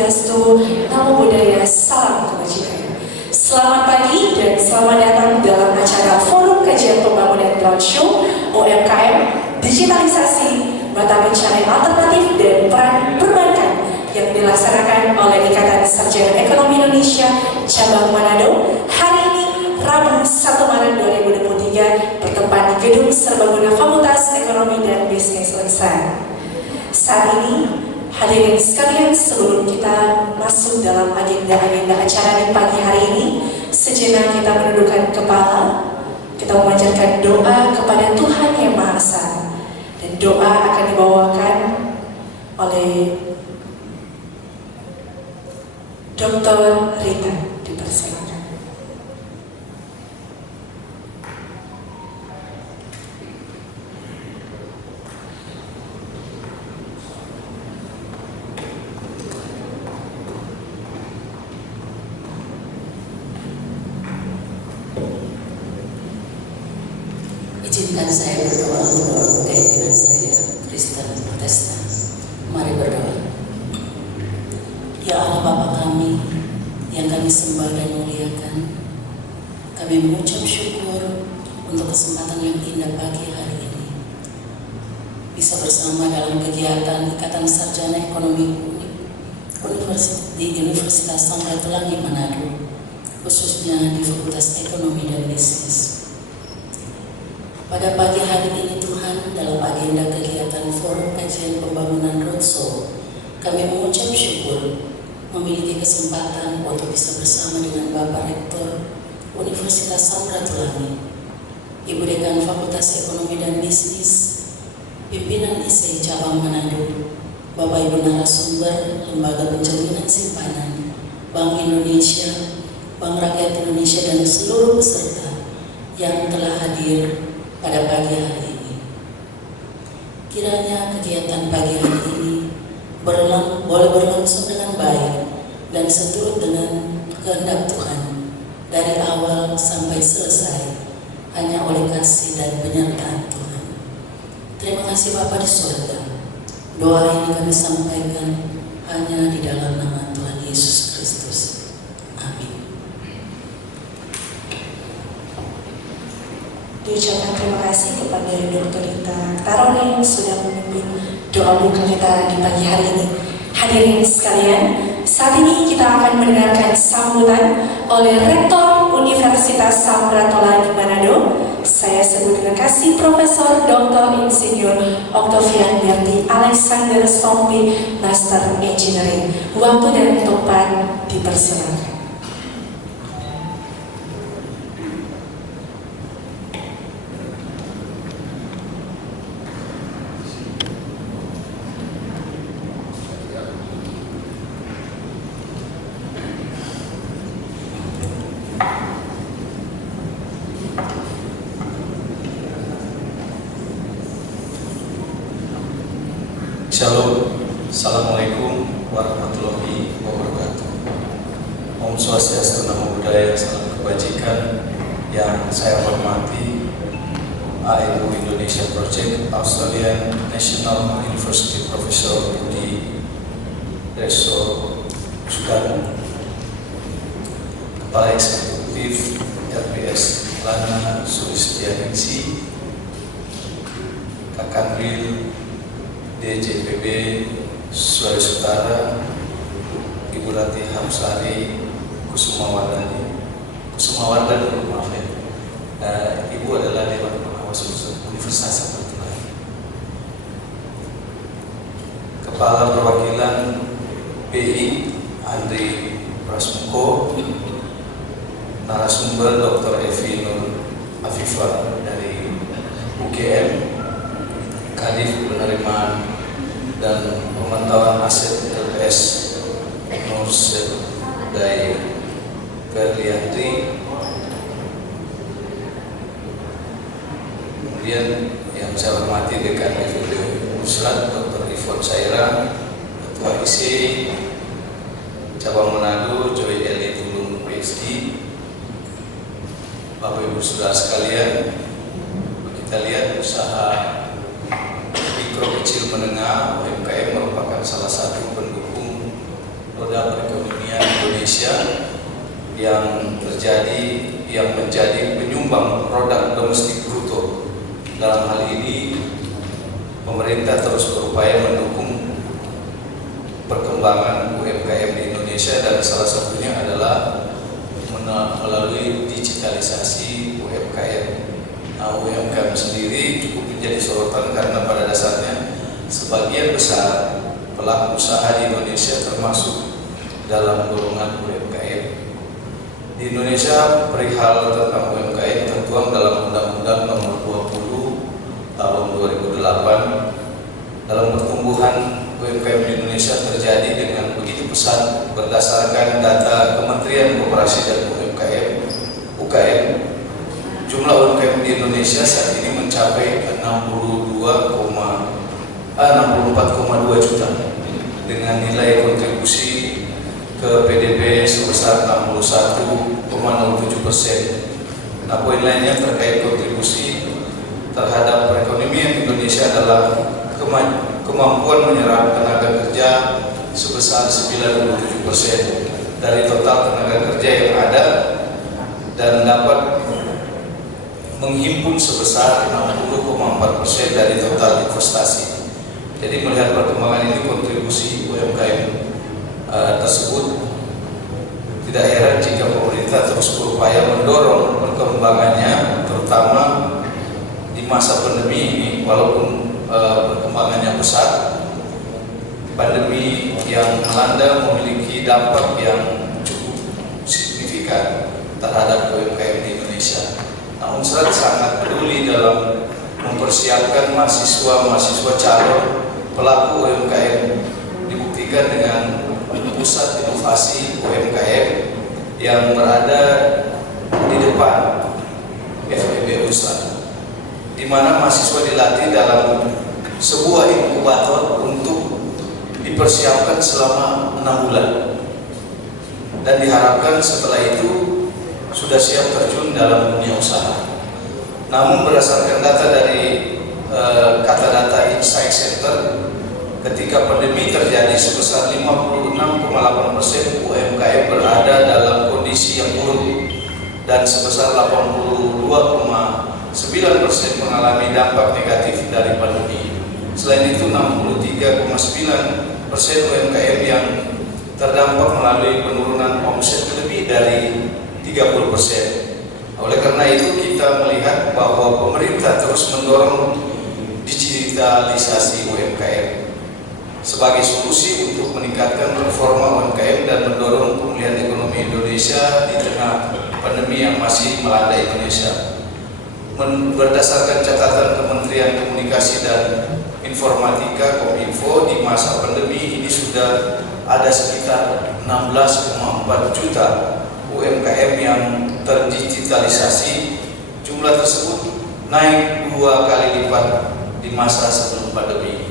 Swastiastu, Namo Buddhaya, Salam Kebajikan. Selamat pagi dan selamat datang dalam acara Forum Kajian Pembangunan Roadshow UMKM, Digitalisasi, Mata Pencarian Alternatif dan Peran Perbankan yang dilaksanakan oleh Ikatan Sarjana Ekonomi Indonesia Cabang Manado hari ini Rabu 1 Maret 2023 bertempat di Gedung Serbaguna Fakultas Ekonomi dan Bisnis Unsa. Saat ini, hadirin sekalian, sebelum kita masuk dalam agenda-agenda acara di pagi hari ini, sejenak kita menundukkan kepala, kita memanjatkan doa kepada Tuhan Yang Maha Esa, dan doa akan dibawakan oleh Dr. Rita. Dipersilakan. Izinkan saya berdoa menurut keyakinan saya, Kristen Protestan. Mari berdoa. Ya Allah Bapa kami, yang kami sembah dan muliakan, kami mengucap syukur untuk kesempatan yang indah pagi hari ini. Bisa bersama dalam kegiatan Ikatan Sarjana Ekonomi di Universitas Samratulangi Manado, khususnya di Fakultas Ekonomi dan Bisnis. Pada pagi hari ini Tuhan, dalam agenda kegiatan Forum Kajian Pembangunan Roadshow, kami mengucap syukur memiliki kesempatan untuk bisa bersama dengan Bapak Rektor Universitas Samratulangi, Ibu Dekan Fakultas Ekonomi dan Bisnis, Pimpinan ISEI Cabang Manado, Bapak Ibu narasumber Lembaga Penjaminan Simpanan, Bank Indonesia, Bank Rakyat Indonesia, dan seluruh peserta yang telah hadir pada pagi hari ini. Kiranya kegiatan pagi hari ini boleh berlangsung dengan baik dan seturut dengan kehendak Tuhan dari awal sampai selesai, hanya oleh kasih dan penyertaan Tuhan. Terima kasih Bapa di surga. Doa ini kami sampaikan hanya di dalam nama Tuhan Yesus Kristus. Amin. Diucapkan terima kasih kepada Dr. Rita Tarone yang sudah memimpin doa buka kita di pagi hari ini. Hadirin sekalian, saat ini kita akan mendengarkan sambutan oleh Rektor Universitas Samratulangi Manado. Saya sebut dengan kasih Profesor Dr. Insinyur Octavian Berti Alexander Stompi, Master Engineering. Waktu dan tempat dipersilakan. Shalom, Assalamualaikum warahmatullahi wabarakatuh. Om Swastiastu, Namo Buddhaya, Salam Kebajikan. Yang saya hormati ANU Indonesia Project, Australian National University Professor Budi Reso Sugano, Kepala Eksekutif LPS Lana Sulistianingsi, Kakanwil DJPB Sulawesi Utara, Ibu Ratih Hamsari Kusumawardani, maaf ya. Ibu adalah Dewan Pengawas Universitas Samratulangi. Kepala Perwakilan BI Andri Prasmuko, narasumber Dr. Evi Nur Afifah dari UGM, Kadif Penerimaan dan Pemantauan Aset LPS Nurset Day Berliantri. Kemudian yang saya hormati Dekan FIB Muslat Dr. Ivon Saira, Ketua ISEI Cabang Manado Joy Eli Tulung PhD. Bapak Ibu Saudara sekalian, kita lihat usaha mikro kecil menengah UMKM merupakan salah satu pendukung roda perekonomian Indonesia yang menjadi penyumbang produk domestik bruto. Dalam hal ini pemerintah terus berupaya mendukung perkembangan UMKM di Indonesia dan salah satunya adalah melalui digitalisasi UMKM. Nah, UMKM sendiri cukup menjadi sorotan karena pada dasarnya sebagian besar pelaku usaha di Indonesia termasuk dalam golongan UMKM. Di Indonesia perihal tentang UMKM tertuang dalam Undang-Undang Nomor 20 Tahun 2008. Dalam pertumbuhan UMKM di Indonesia terjadi dengan begitu pesat berdasarkan data Kementerian Koperasi dan UKM. Jumlah UMKM di Indonesia saat ini mencapai 64,2 juta dengan nilai kontribusi ke PDB sebesar 61,07%. Nah, poin lainnya terkait kontribusi terhadap perekonomian Indonesia adalah kemampuan menyerap tenaga kerja sebesar 97% dari total tenaga kerja yang ada dan dapat menghimpun sebesar 60,4% dari total investasi. Jadi melihat perkembangan ini, kontribusi UMKM tersebut, tidak heran jika pemerintah terus berupaya mendorong perkembangannya, terutama di masa pandemi ini. Walaupun perkembangannya besar, pandemi yang melanda memiliki dampak yang cukup signifikan terhadap UMKM di Indonesia. Nah, Unsrat sangat peduli dalam mempersiapkan mahasiswa calon pelaku UMKM, dibuktikan dengan pusat inovasi UMKM yang berada di depan FEB Unsrat, di mana mahasiswa dilatih dalam sebuah inkubator untuk dipersiapkan selama 6 bulan dan diharapkan setelah itu sudah siap terjun dalam dunia usaha. Namun berdasarkan data dari kata data Insight Center, ketika pandemi terjadi sebesar 56,8% UMKM berada dalam kondisi yang buruk dan sebesar 82,9% mengalami dampak negatif dari pandemi. Selain itu 63,9% UMKM yang terdampak melalui penurunan omset lebih dari 30%. Oleh karena itu kita melihat bahwa pemerintah terus mendorong digitalisasi UMKM sebagai solusi untuk meningkatkan performa UMKM dan mendorong pemulihan ekonomi Indonesia di tengah pandemi yang masih melanda Indonesia. Berdasarkan catatan Kementerian Komunikasi dan Informatika Kominfo, di masa pandemi ini sudah ada sekitar 16,4 juta UMKM yang terdigitalisasi. Jumlah tersebut naik 2 kali lipat di masa sebelum pandemi.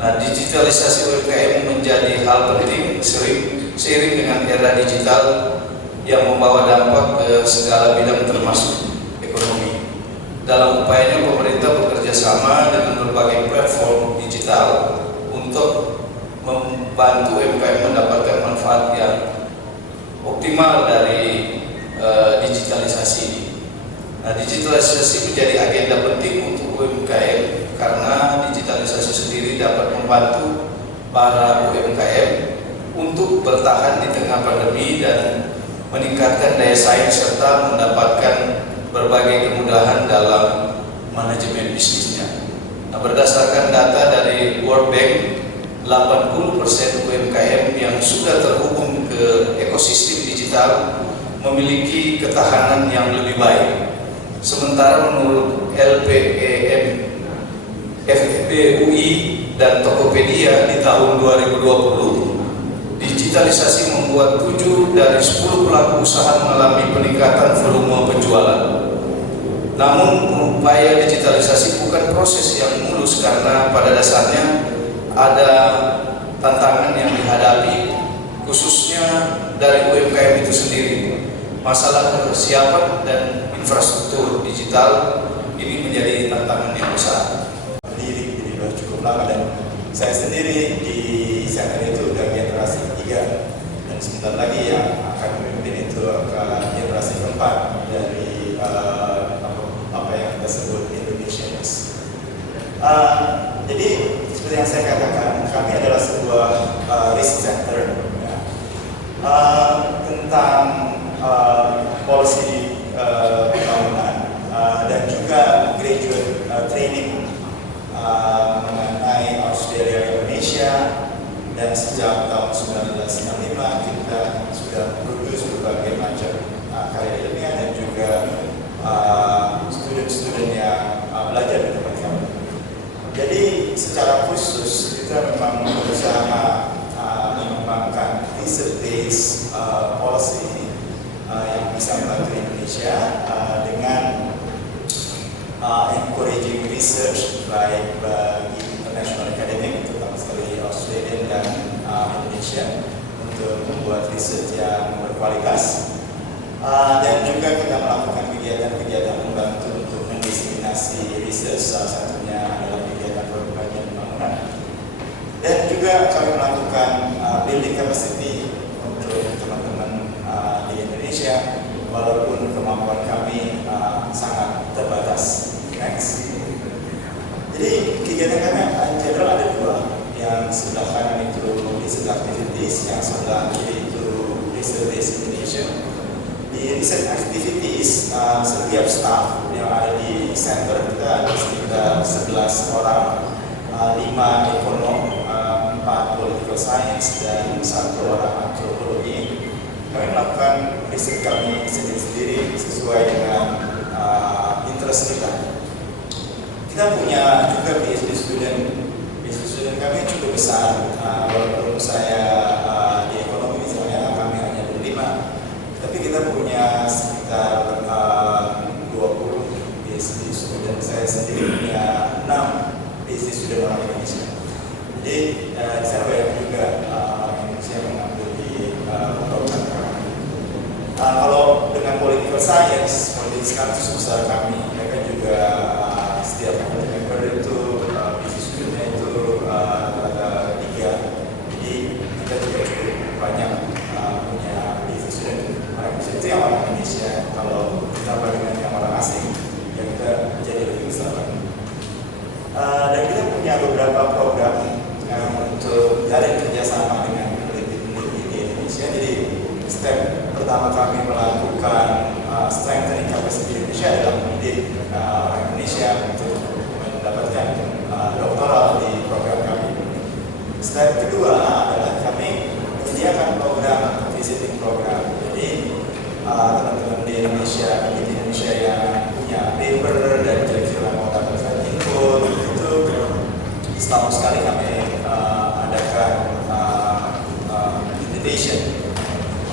Nah, digitalisasi UMKM menjadi hal penting seiring dengan era digital yang membawa dampak ke segala bidang termasuk ekonomi. Dalam upayanya pemerintah bekerja sama dengan berbagai platform digital untuk membantu UMKM mendapatkan manfaat yang optimal dari digitalisasi ini. Nah, digitalisasi menjadi agenda penting untuk UMKM karena digitalisasi sendiri dapat membantu para UMKM untuk bertahan di tengah pandemi dan meningkatkan daya saing serta mendapatkan berbagai kemudahan dalam manajemen bisnisnya. Nah, berdasarkan data dari World Bank, 80% UMKM yang sudah terhubung ke ekosistem digital memiliki ketahanan yang lebih baik. Sementara menurut LPEM, FEB-UI dan Tokopedia di tahun 2020, digitalisasi membuat 7 dari 10 pelaku usaha mengalami peningkatan volume penjualan. Namun upaya digitalisasi bukan proses yang mulus karena pada dasarnya ada tantangan yang dihadapi, khususnya dari UMKM itu sendiri. Masalah kesiapan dan infrastruktur digital ini menjadi tantangan yang besar. Jadi cukup lama dan saya sendiri di sektor itu udah generasi 3. sebentar lagi yang akan memimpin itu generasi keempat dari apa yang kita sebut Indonesians. Jadi seperti yang saya katakan, kami adalah sebuah risk center ya, tentang policy pembangunan dan juga graduate training mengenai Australia Indonesia. Dan sejak tahun 1995 kita sudah produce berbagai macam karya ilmiah dan juga student-student yang belajar di tempat kami. Jadi secara khusus kita memang berusaha mengembangkan research-based policy yang bisa membantu Indonesia dengan encouraging research baik bagi international academic, terutama sekali Australian dan Indonesia, untuk membuat research yang berkualitas. Dan juga kita melakukan kegiatan-kegiatan membantu untuk mendiseminasi research, salah satunya adalah kegiatan pengkajian pembangunan. Dan juga kami melakukan building capacity untuk teman-teman di Indonesia, walaupun kemampuan kami sangat terbatas. Next. Jadi kegiatan kami in general ada dua, yang sebelah kanan itu research activities, yang sebelah kiri itu research Indonesia. Di research activities setiap staff yang ada di center kita ada sekitar 11 orang, 5 ekonom, 4 political science dan 1 orang antropologi. Kami melakukan riset kami sendiri-sendiri sesuai dengan interest kita. Kita punya juga PhD student kami cukup besar, walaupun saya di ekonomi misalnya kami hanya 5, tapi kita punya sekitar 20 PhD student. Saya sendiri punya 6 PhD student orang Indonesia. Jadi saya banyak juga orang Indonesia mengambil di program kami. Kalau dengan political science, politik kampus besar kami, mereka juga setiap member itu PhD studentnya itu ada 3. Jadi kita juga cukup banyak punya PhD student orang Indonesia. Itu yang orang Indonesia. Kalau ditambah dengan yang orang asing, ya kita jadi lebih besar lagi. Dan kita punya beberapa program untuk jalin kerjasama dengan peneliti-peneliti di Indonesia. Jadi step pertama kami melakukan strengthening capacity Indonesia adalah mendidik orang Indonesia untuk mendapatkan doktoral di program kami. Step kedua adalah kami menyediakan program visiting program. Jadi teman-teman di Indonesia, peneliti Indonesia yang punya paper dan kira-kira mau dapatkan info itu setahun sekali kami adakan invitation.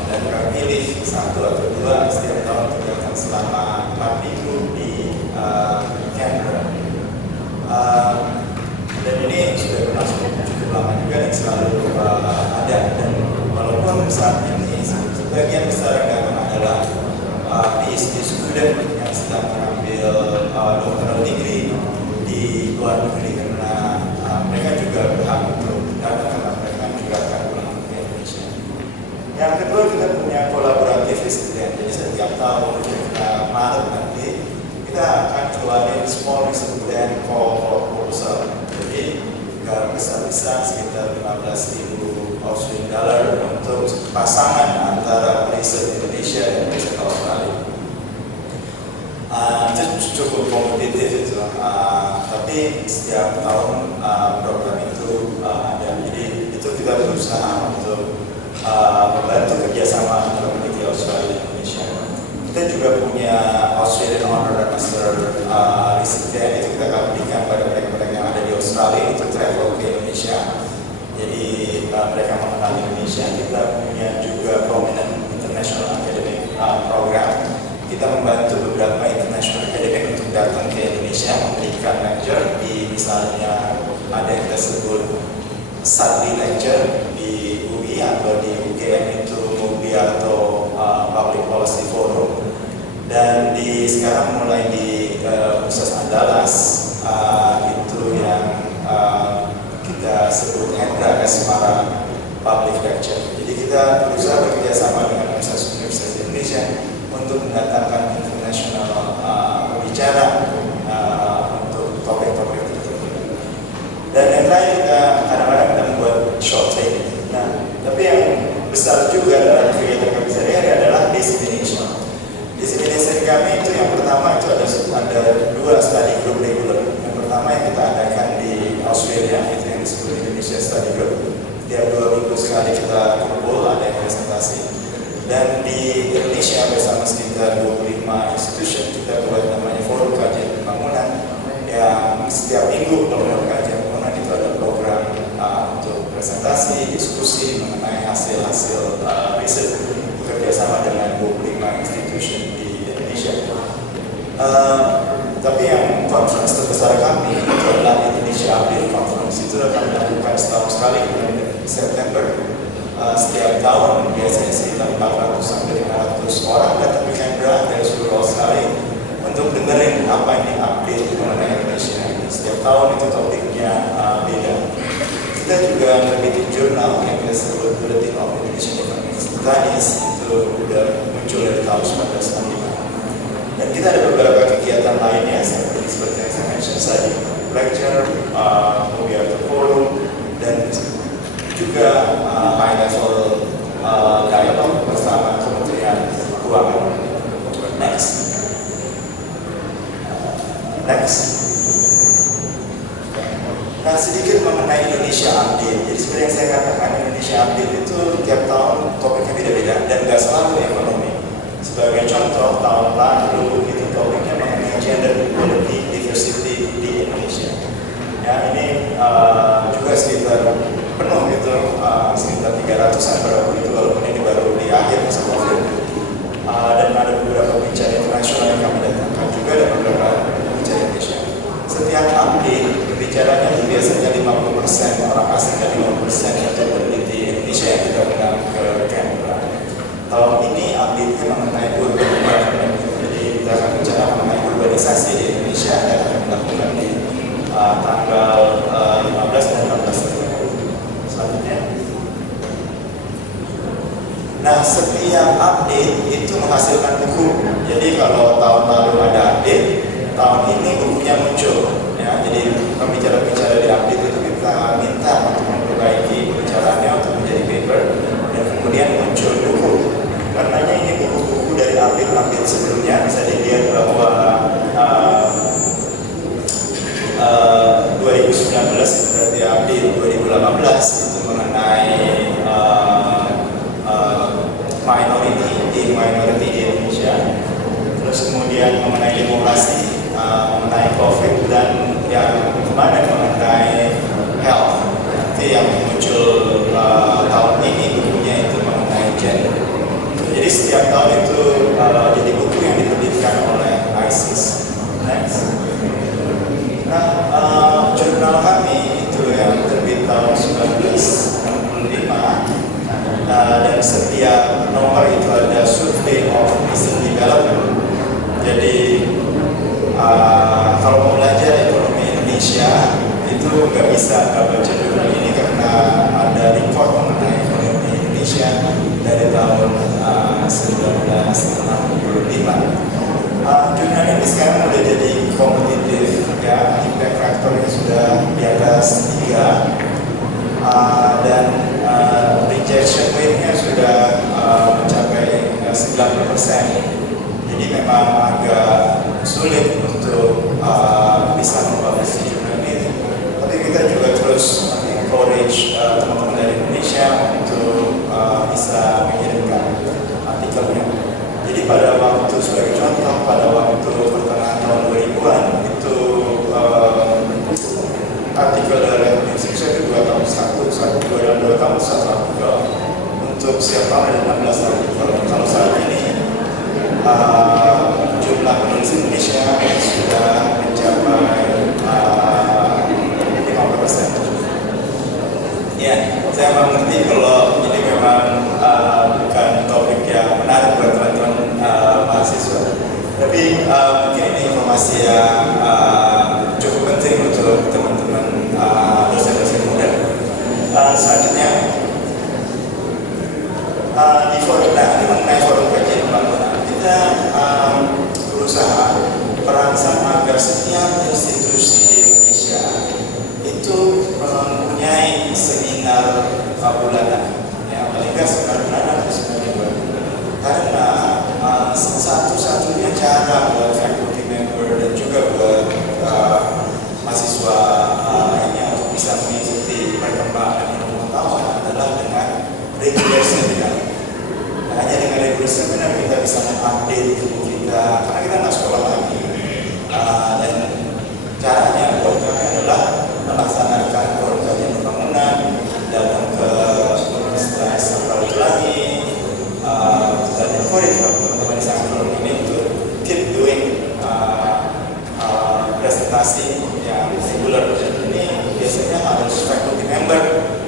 Dan kami pilih 1 atau 2 setiap tahun kegiatan selama 4 minggu di Canberra. Dan ini sudah berlangsung cukup lama juga dan selalu ada. Dan walaupun saat ini sebagian besar yang datang adalah PhD student yang sedang mengambil doctoral degree di luar negeri, karena mereka juga berhak untuk datang karena mereka juga akan pulang ke Indonesia. Yang kedua, kita punya kolaboratif research. Jadi setiap tahun kita Maret nanti kita akan keluarin small research grant proposal. Jadi nggak besar-besar, sekitar 15.000 Australian dollar untuk pasangan antara riset Indonesia dan riset Australia. Itu cukup kompetitif itu, tapi setiap tahun program itu ada. Jadi itu kita berusaha untuk membantu kerjasama antara peneliti Australia dan Indonesia. Kita juga punya Australian Honor dan Master Research Grant, itu kita akan berikan pada mereka-mereka yang ada di Australia untuk travel ke Indonesia. Jadi mereka mengenal Indonesia. Kita punya juga Prominent International Academic Program. Kita membantu beberapa international academic untuk datang ke Indonesia memberikan lecture di, misalnya ada yang kita sebut Sadli Lecture di UI atau di UGM itu MUBI atau Public Policy Forum. Dan sekarang mulai di Universitas Andalas itu yang kita sebut Hendra Semarang Public Lecture. Jadi kita berusaha bekerja sama dengan universitas-universitas di Indonesia untuk mendatangkan internasional pembicara untuk topik-topik tertentu. Dan yang terakhir kita kadang-kadang kita membuat short training. Nah, tapi yang besar juga dalam kegiatan kami sehari-hari adalah dissemination. Dissemination kami itu yang pertama itu ada 2 study group regular. Yang pertama yang kita adakan di Australia, itu yang disebut Indonesia Study Group. Tiap 2 minggu sekali kita kumpul, ada yang presentasi. Dan di Indonesia bersama sekitar 25 institusi kita buat namanya Forum Kajian Pembangunan, yang setiap minggu Forum Kajian Pembangunan itu ada program untuk presentasi, diskusi mengenai hasil-hasil riset bekerjasama dengan 25 institusi di Indonesia. Tapi yang conference terbesar kami itu adalah Indonesia Update Conference. Itu akan dilakukan setahun sekali di September. Setiap tahun biasanya sekitar 400 sampai 500 orang datang ke Canberra dari seluruh Australia untuk dengerin apa yang diupdate mengenai Indonesia. Setiap tahun itu topiknya beda. Kita juga memiliki jurnal yang kita sebut Bulletin of Indonesian Economic Studies, itu sudah muncul dari tahun 1965. Dan kita ada beberapa kegiatan lainnya seperti yang saya mention tadi, lecture, kegiatan forum, dan juga high level dialog bersama Kementerian Keuangan. Next. Nah, sedikit mengenai Indonesia Update. Jadi seperti yang saya katakan, Indonesia Update itu tiap tahun topiknya beda-beda dan nggak selalu ekonomi. Sebagai contoh, tahun lalu itu topiknya mengenai gender equality diversity di Indonesia. Ya, ini juga sekitar penuh itu, sekitar 300-an berapa itu, walaupun ini baru di akhir masa COVID. Dan ada beberapa pembicara internasional yang kami datangkan juga, ada beberapa pembicara Indonesia. Setiap update, pembicaranya itu biasanya 50% orang asing dan 50% itu peneliti Indonesia yang kita undang ke Canberra. Tahun ini update-nya mengenai urban environment. Jadi kita akan bicara mengenai urbanisasi di Indonesia dan akan dilakukan di tanggal 15 dan 16 selanjutnya. Nah, setiap update itu menghasilkan buku. Jadi kalau tahun lalu ada update, tahun ini bukunya muncul. Ya, jadi pembicara-pembicara di update itu kita minta untuk memperbaiki pembicaraannya untuk menjadi paper dan kemudian muncul buku. Karenanya ini buku-buku dari update-update sebelumnya bisa dilihat bahwa 2019 berarti update 2018 itu mengenai minority di Indonesia. Terus kemudian mengenai demokrasi, mengenai COVID, dan yang kemarin mengenai health. Nanti yang muncul tahun ini bukunya itu mengenai gender. Jadi setiap tahun itu jadi buku yang diterbitkan oleh ISIS. Next. Nah, jurnal kami itu yang terbit tahun 1965, dan setiap nomor itu ada survey of recent development. Jadi kalau mau belajar ekonomi Indonesia itu nggak bisa nggak baca jurnal ini karena ada report mengenai ekonomi Indonesia dari tahun 1965. Jurnal ini sekarang udah jadi kompetitif, ya, impact faktornya sudah di atas 3, dan rejection rate-nya sudah mencapai 90%. Jadi memang agak sulit untuk bisa mempublish jurnal ini. Tapi kita juga terus encourage teman-teman dari Indonesia untuk bisa mengirimkan artikelnya. Jadi pada waktu, sebagai contoh, pada waktu pertengahan tahun 2000-an itu artikel dari Indonesia itu 2 tahun 2 tahun 1 artikel. Untuk setiap tahun ada 16 artikel. Kalau saat ini jumlah penulis Indonesia sudah mencapai 50%. Ya, saya mengerti kalau ini memang bukan topik yang menarik buat teman-teman mahasiswa. Tapi mungkin ini informasi yang cukup penting untuk teman-teman dosen-dosen muda. Selanjutnya, di forum, nah ini mengenai forum kajian pembangunan, kita berusaha merangsang agar setiap institusi di Indonesia itu mempunyai seminar bulanan, ya paling nggak seminar bulanan atau seminar mingguan. Karena satu-satunya cara buat faculty member dan juga buat mahasiswa lainnya untuk bisa mengikuti perkembangan ilmu pengetahuan adalah dengan regular seminar. Nah, hanya dengan regular seminar kita bisa mengupdate ilmu kita, karena kita nggak sekolah lagi. Dan caranya buat kami adalah melaksanakan forum kajian pembangunan, datang ke Universitas Samratulangi, dan encourage teman-teman di forum ini untuk keep doing presentasi yang regular. Ini biasanya harus faculty member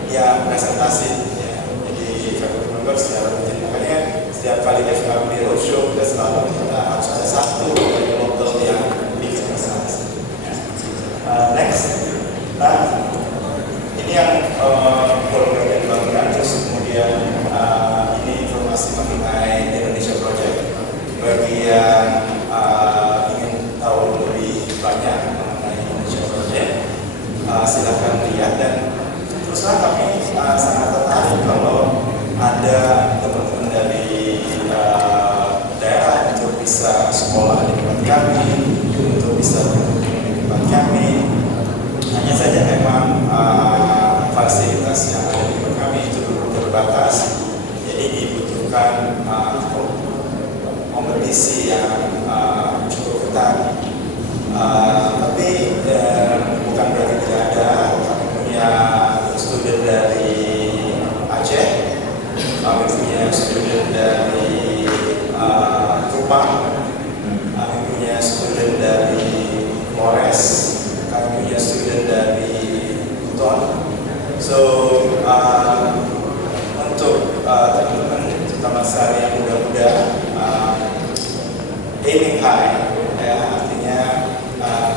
yang presentasi, ya. Jadi faculty member secara rutin, makanya setiap kali FKB roadshow kita selalu harus ada satu dari lokal yang bikin presentasi. Next, ini yang forum kajian pembangunan. Terus kemudian ini informasi mengenai Indonesia Project. Bagi yang ingin tahu lebih banyak mengenai Indonesia Project, silakan lihat. Dan terus terang kami sangat tertarik kalau ada teman-teman dari daerah untuk bisa sekolah di tempat kami, untuk bisa berkunjung di tempat kami. Hanya saja memang fasilitas yang ada di tempat kami itu terbatas, jadi dibutuhkan kompetisi yang cukup ketat. Tapi bukan berarti tidak ada. Kami punya student dari Aceh, kami punya student dari Kupang, kami punya student dari Flores, kami punya student dari Buton. So untuk teman-teman terutama saya yang muda-muda, aiming high, ya, artinya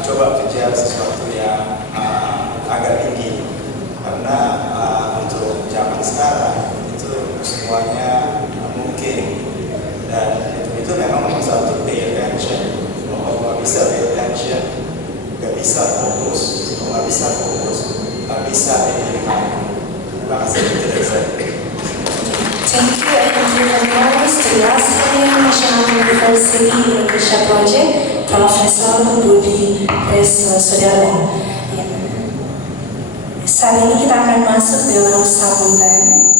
coba kejar sesuatu yang agak tinggi, karena untuk zaman sekarang itu semuanya mungkin, dan itu memang nomor satu, pay attention. Kalau nggak bisa pay attention, nggak bisa fokus. Kalau nggak bisa fokus, nggak bisa aiming high. Terima kasih dari saya. Thank you very much to National University Indonesia Project, Profesor Budi Sudarmo. Saat ini kita akan masuk dalam sambutan.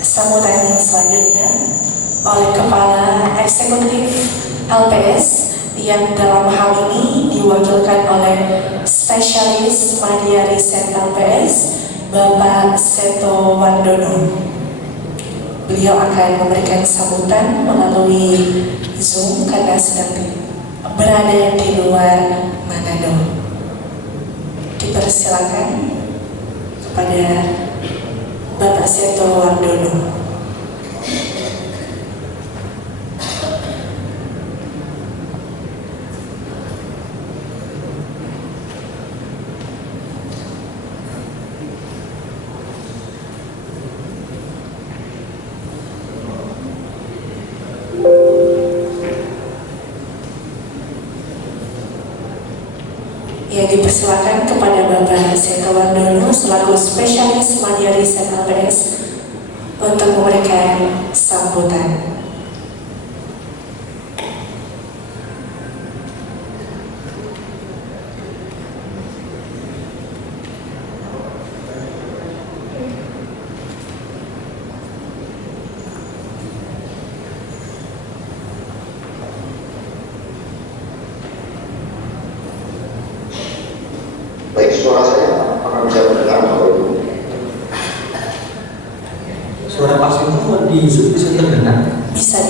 Sambutan yang selanjutnya oleh Kepala Eksekutif LPS, yang dalam hal ini diwakilkan oleh Spesialis Media Riset LPS, Bapak Seto Wardono. Beliau akan memberikan sambutan melalui Zoom karena sedang berada di luar Manado. Dipersilakan kepada Bapak Seto Wardono. Ya, dipersilakan kepada Bapak Seto Wardono selaku Spesialis Media Riset LPS untuk memberikan sambutan. Baik, suara saya apakah bisa mendengar? Suara Pak Seto di Zoom bisa terdengar? Bisa.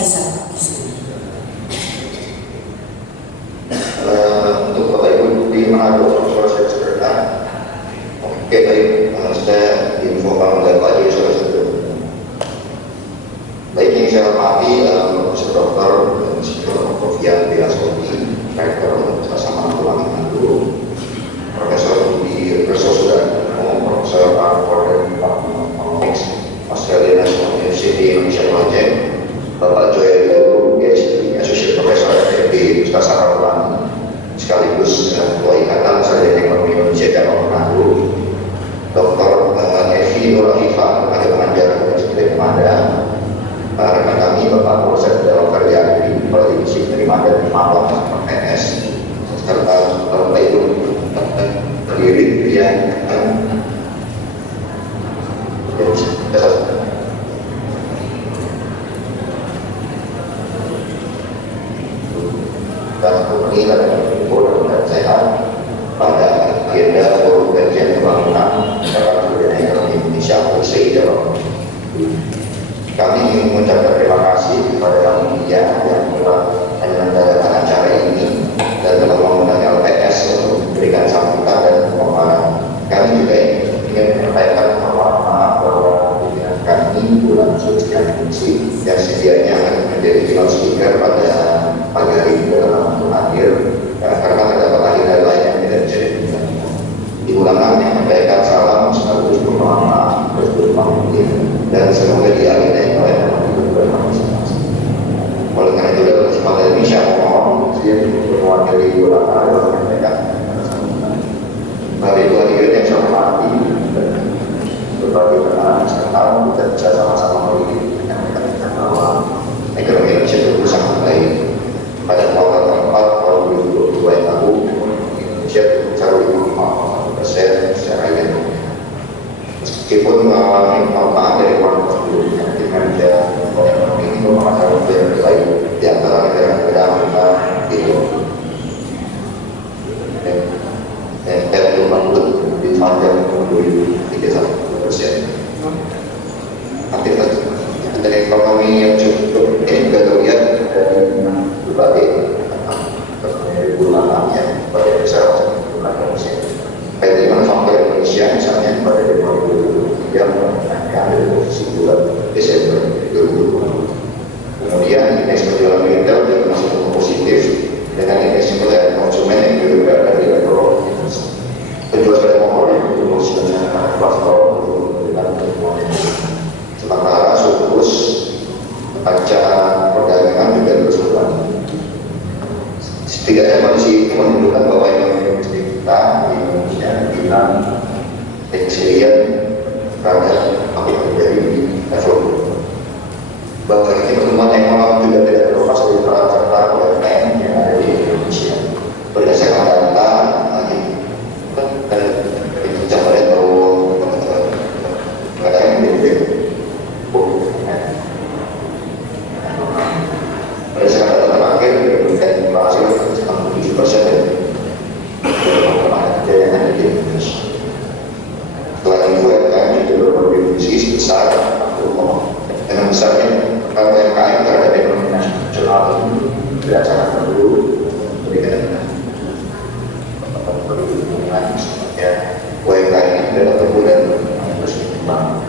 Untuk Bapak Ibu di Manado, suara saya bisa terdengar? Oke, baik. Saya diinfokan oleh Pak Yusuf Sudarmo. Baik, yang saya hormati Profesor Dr. Insinyur Novian Wilaswati, Rektor Universitas sekaligus Ketua Ikatan Sarjana Ekonomi Indonesia Cabang Manado, Dr. Evi Nur Afifah, tenaga pengajar Universitas Madang, rekan kami Bapak Polsek dalam Kerja di Divisi Penerima dan Malam PNS, serta Bapak Ibu pendiri yang dan pemilihan dan sehat pada agenda forum kajian pembangunan dalam budaya ekonomi Indonesia (OSI) Jawa. Kami ingin mengucapkan terima kasih kepada media yang telah menyelenggarakan acara ini dan telah mengundang LPS untuk memberikan sambutan dan pemaparan. Kami juga ingin menyampaikan maaf bahwa pimpinan kami bulan suci yang sedianya akan menjadi final speaker pada pagi hari ini dalam waktu hadir karena terdapat agenda lain yang tidak bisa diundang. Diulangan yang menyampaikan salam sekaligus bermohon maaf dan semoga dialihkan oleh teman-teman masing-masing. Oleh karena itu dalam kesempatan ini saya mohon mewakili ulangan dan menyampaikan Bapak Ibu hadirin yang saya hormati berbagai perkara sekarang kita bisa sama-sama menyampaikan bahwa ekonomi Indonesia tumbuh sangat baik. Pada kuartal keempat tahun 2022 yang lalu, Indonesia tumbuh 5,4% secara year. Meskipun mengalami manfaat dari kuartal sebelumnya, kinerja ekonomi ini merupakan yang terbaik di antara negara-negara Afrika itu. Dan berlanjut di sepanjang 2031%. Aktivitas ekonomi yang cukup ini juga terlihat dari berbagai bulan yang pada besar bulan Indonesia. Baik di manufaktur Indonesia misalnya pada 2023 mencapai dari posisi bulan Desember 2020. Kemudian indeks penjualan retail juga masih positif dengan indeks penjualan konsumen yang juga berada di level penjual sepeda motor yang berposisi pada kuartal dengan sementara surplus neraca perdagangan juga terus berlanjut. Setidaknya kondisi itu menunjukkan bahwa ekonomi domestik kita di Indonesia bilang resilient terhadap apa yang terjadi di level bahwa ini pertumbuhan ekonomi juga tidak terlepas dari peran serta UMKM yang ada di Indonesia. Berdasarkan data itu saya melihat bahwa kadang berdasarkan data terakhir dan berhasil 97% dari yang ada di Indonesia. Selain itu UMKM juga berkontribusi sebesar dengan besarnya karena UMKM terhadap ekonomi nasional ini berdasarkan dulu berikan ya UMKM ini dapat tumbuh dan terus berkembang.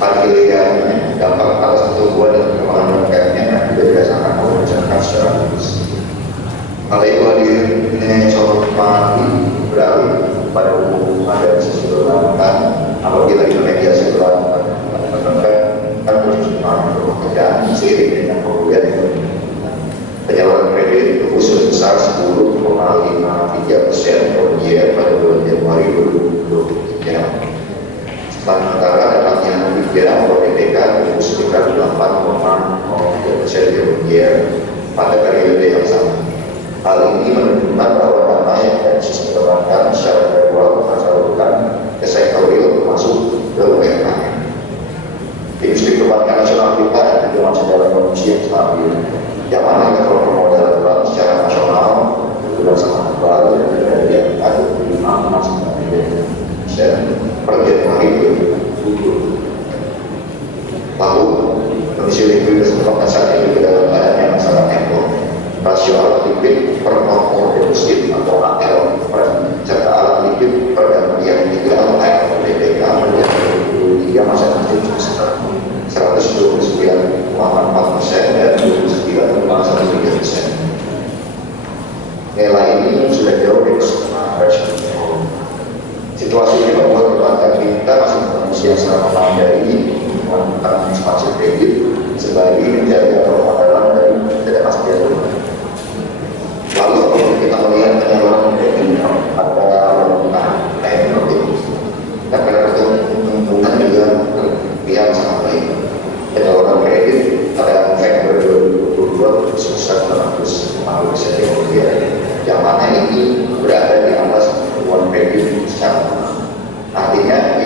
Parkirnya dampak atas pertumbuhan dan perkembangan UMKM-nya juga dirasakan oleh masyarakat secara luas. Hal itu hadirin yang saya hormati beralih pada hubungan dari sisi perbankan apabila intermediasi perbankan kan berjumlah pekerjaan seiring dengan pemulihan ekonomi. Penyaluran kredit tumbuh sebesar 10,53% year pada bulan Januari 2023. Sementara datangnya Liga atau PPK tumbuh sekitar 8,03% year pada periode yang sama. Hal ini menunjukkan bahwa dana yang dari sisi perbankan secara gradual tersalurkan ke sektor real termasuk ke UMKM. Industri perbankan nasional kita juga masih dalam kondisi yang stabil, yang mana level permodalan bank secara nasional sudah sangat baik dan yang ada di 5,9% per Januari 2020. Lalu kondisi likuiditas perbankan saat ini juga dalam keadaan yang sangat netto. Rasio alat likid per non deposit atau AL serta alat likid per dan yang dijual atau DPK menjadi 2023 masih sekitar 129,4% dan 29,13%. Nilai ini sudah jauh dari setengah resiko. Situasi ini membuat perbankan kita masih kondisi yang sangat memadai melakukan ekspansi kredit sebagai menjaga permodalan dari tidak pasti. Lalu kita melihat penyaluran kredit pada orang ekonomi. Dan pertumbuhan juga terbilang sangat baik. Penyaluran kredit pada November 2022 sebesar 450% rupiah, yang mana ini berada di atas pertumbuhan kredit secara artinya